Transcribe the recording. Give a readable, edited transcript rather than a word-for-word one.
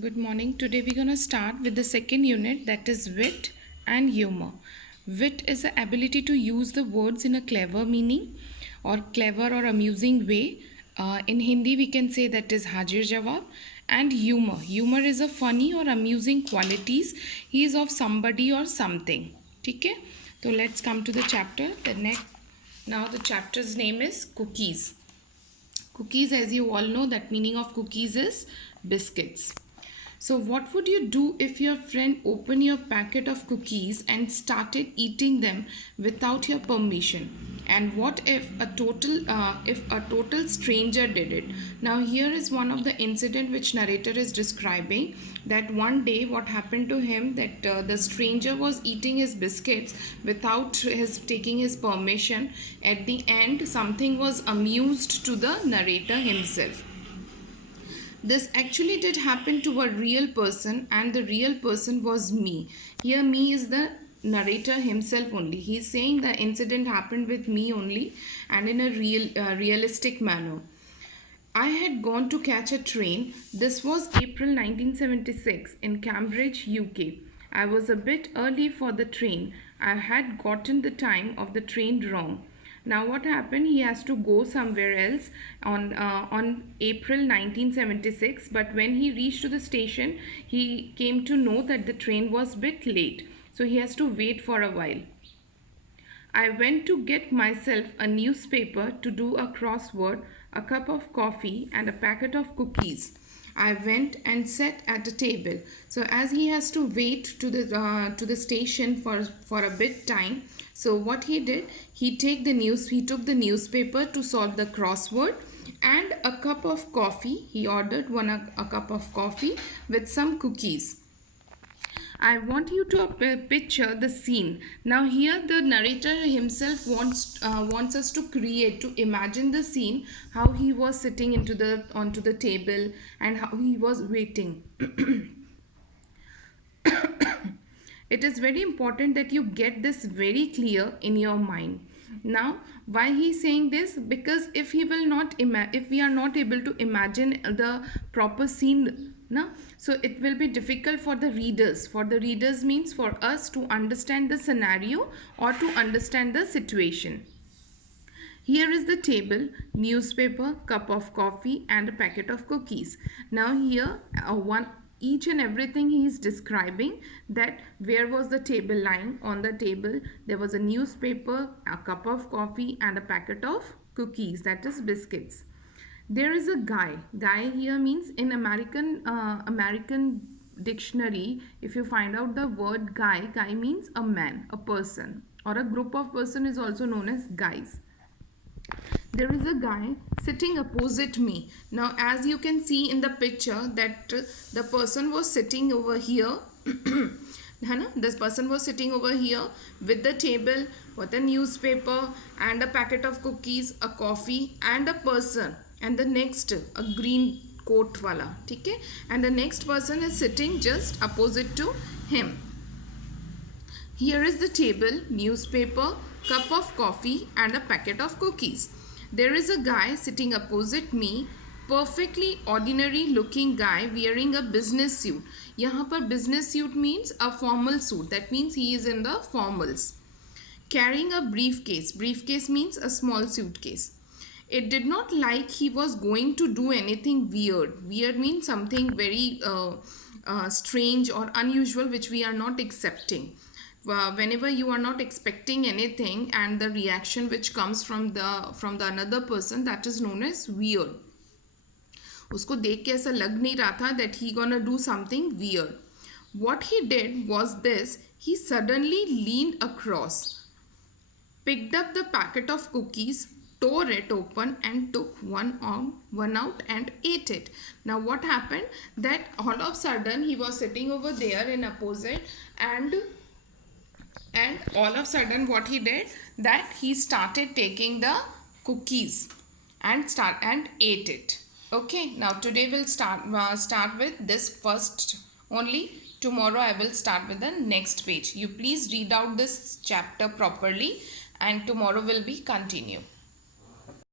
Good morning. Today we're going to start with the second unit, that is wit and humor. Wit is the ability to use the words in a clever meaning or clever or amusing way. In Hindi we can say that is Hajir Jawab. And humor. Humor is a funny or amusing qualities. He is of somebody or something. Okay? So let's come to the chapter. Now the chapter's name is cookies. Cookies, as you all know, that meaning of cookies is biscuits. So what would you do if your friend opened your packet of cookies and started eating them without your permission? And what if a total stranger did it? Now here is one of the incident which narrator is describing, that one day what happened to him, that the stranger was eating his biscuits without his taking his permission. At the end, something was amused to the narrator himself. This actually did happen to a real person, and the real person was me. Here me is the narrator himself only. He is saying the incident happened with me only and in a realistic manner. I had gone to catch a train. This was April 1976 in Cambridge, UK. I was a bit early for the train. I had gotten the time of the train wrong. Now what happened? He has to go somewhere else on April 1976. But when he reached to the station, he came to know that the train was a bit late. So he has to wait for a while. I went to get myself a newspaper to do a crossword, a cup of coffee, and a packet of cookies. I went and sat at a table. So as he has to wait to the station for a bit time, so what he did, he took the newspaper to solve the crossword and a cup of coffee. He ordered a cup of coffee with some cookies. I want you to picture the scene. Now here the narrator himself wants us to imagine the scene, how he was sitting onto the table and how he was waiting. It is very important that you get this very clear in your mind. Now why he is saying this? Because if we are not able to imagine the proper scene, so it will be difficult for the readers. For the readers means for us to understand the scenario or to understand the situation. Here is the table, newspaper, cup of coffee and a packet of cookies. Now here each and everything he is describing, that where was the table lying. On the table there was a newspaper, a cup of coffee and a packet of cookies, that is biscuits. There is a guy. Guy here means in American dictionary, if you find out the word guy means a man, a person, or a group of person is also known as guys. There is a guy sitting opposite me. Now as you can see in the picture that the person was sitting over here. This person was sitting over here with the table, with a newspaper and a packet of cookies, a coffee and a person, and the next a green coat wala, okay? And the next person is sitting just opposite to him. Here is the table, newspaper, cup of coffee and a packet of cookies. There is a guy sitting opposite me, perfectly ordinary looking guy wearing a business suit. यहाँ पर business suit means a formal suit. That means he is in the formals. Carrying a briefcase. Briefcase means a small suitcase. It did not like he was going to do anything weird. Weird means something very strange or unusual which we are not accepting. Whenever you are not expecting anything and the reaction which comes from the another person, that is known as weird. उसको देख के ऐसा लग नहीं रहा था that he gonna do something weird. What he did was this: he suddenly leaned across, picked up the packet of cookies, tore it open and took one out and ate it. Now what happened, that all of a sudden he was sitting over there in opposite, and all of a sudden what he did, that he started taking the cookies and ate it. Okay, now today we'll start with this first only. Tomorrow I will start with the next page. You please read out this chapter properly and tomorrow will be continue.